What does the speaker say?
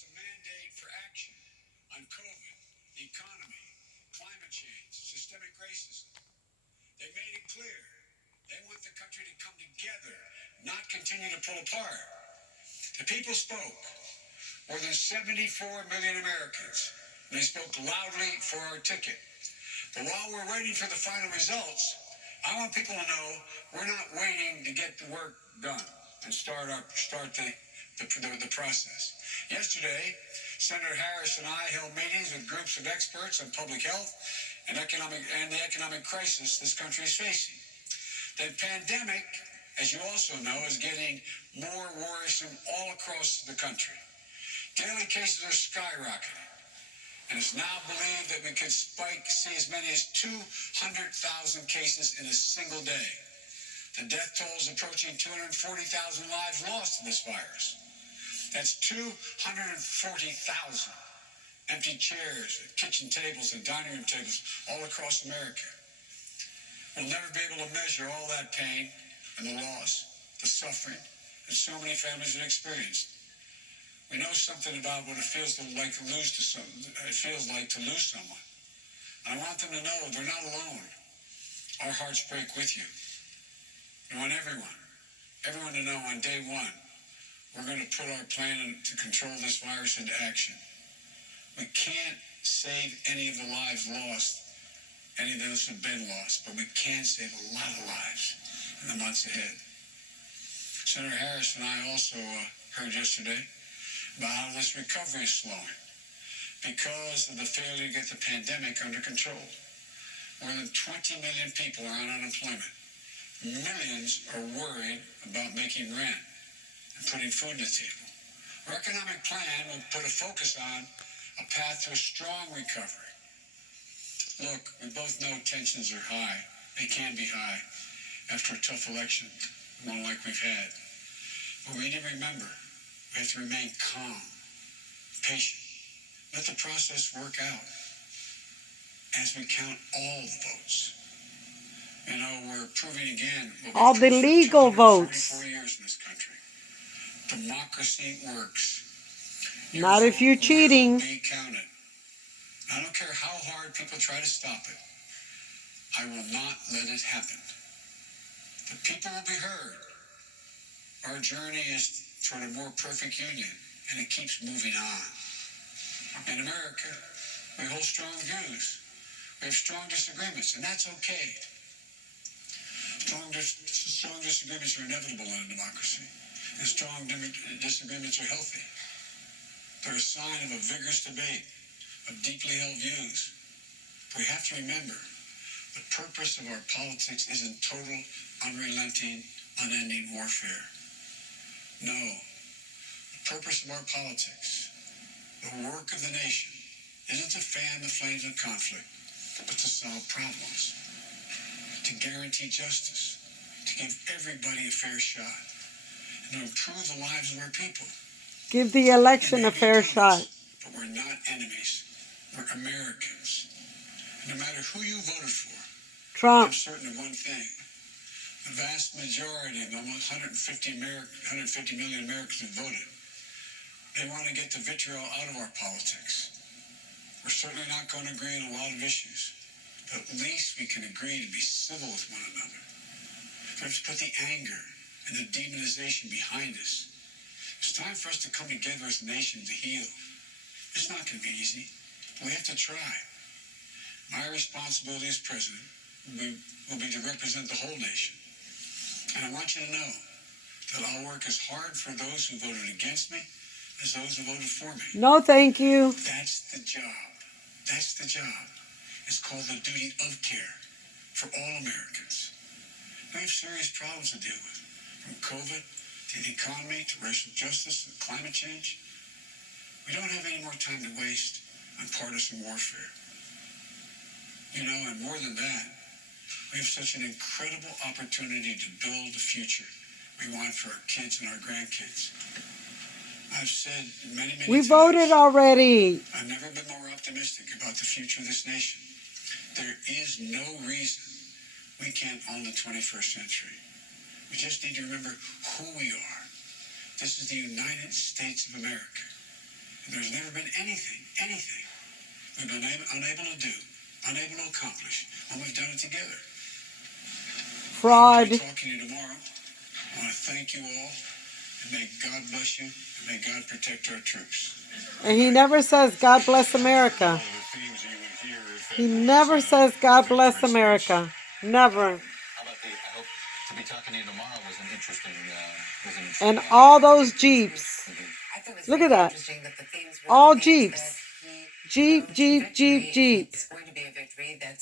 us a mandate for action on COVID, the economy, climate change, systemic racism. They made it clear they want the country to come together, not continue to pull apart. The people spoke, more than 74 million Americans, and they spoke loudly for our ticket. But while we're waiting for the final results, I want people to know we're not waiting to get the work done and start the process. Yesterday, Senator Harris and I held meetings with groups of experts on public health and the economic crisis this country is facing. The pandemic, as you also know, is getting more worrisome all across the country. Daily cases are skyrocketing, and it's now believed that we could see as many as 200,000 cases in a single day. The death toll is approaching 240,000 lives lost to this virus. That's 240,000 empty chairs, kitchen tables, and dining room tables all across America. We'll never be able to measure all that pain and the loss, the suffering that so many families have experienced. We know something about what it feels like to lose someone. And I want them to know they're not alone. Our hearts break with you. We want everyone to know on day one, we're going to put our plan to control this virus into action. We can't save any of the lives lost, any of those who have been lost, but we can save a lot of lives in the months ahead. Senator Harris and I also heard yesterday about how this recovery is slowing because of the failure to get the pandemic under control. More than 20 million people are on unemployment. Millions are worried about making rent and putting food on the table. Our economic plan will put a focus on a path to a strong recovery. Look, we both know tensions are high. They can be high after a tough election, one like we've had. But we need to remember, we have to remain calm, patient. Let the process work out as we count all the votes. You know, we're proving again all the legal votes. 4 years in this country. Democracy works. Not if you're cheating. Be counted. I don't care how hard people try to stop it. I will not let it happen. The people will be heard. Our journey is toward a more perfect union, and it keeps moving on. In America, we hold strong views. We have strong disagreements, and that's okay. Strong disagreements are inevitable in a democracy, and strong disagreements are healthy. They're a sign of a vigorous debate, of deeply held views. We have to remember, the purpose of our politics isn't total, unrelenting, unending warfare. No, the purpose of our politics, the work of the nation, isn't to fan the flames of conflict, but to solve problems, to guarantee justice, to give everybody a fair shot, and to improve the lives of our people. Give the election a fair shot. But we're not enemies. We're Americans. And no matter who you voted for, Trump. I'm certain of one thing. The vast majority of the almost 150 million Americans who voted, they want to get the vitriol out of our politics. We're certainly not going to agree on a lot of issues, but at least we can agree to be civil with one another. Let's put the anger and the demonization behind us. It's time for us to come together as a nation to heal. It's not going to be easy. We have to try. My responsibility as president will be to represent the whole nation. And I want you to know that I'll work as hard for those who voted against me as those who voted for me. No, thank you. That's the job. That's the job. It's called the duty of care for all Americans. We have serious problems to deal with, from COVID to the economy to racial justice and climate change. We don't have any more time to waste on partisan warfare. You know, and more than that, we have such an incredible opportunity to build the future we want for our kids and our grandkids. I've said many times. We voted already. I've never been more optimistic about the future of this nation. There is no reason we can't own the 21st century. We just need to remember who we are. This is the United States of America. There's never been anything we've been unable to do, unable to accomplish when we've done it together. Fraud. I'll be talking to you tomorrow. I want to thank you all, and may God bless you, and may God protect our troops. And he never says, God bless America. He never says, God bless America. Never. How about I hope to be talking to you tomorrow was an interesting. And all those Jeeps. Look at that. All Jeeps. Jeep, Jeep, Jeep, Jeep. It's going to be a victory that's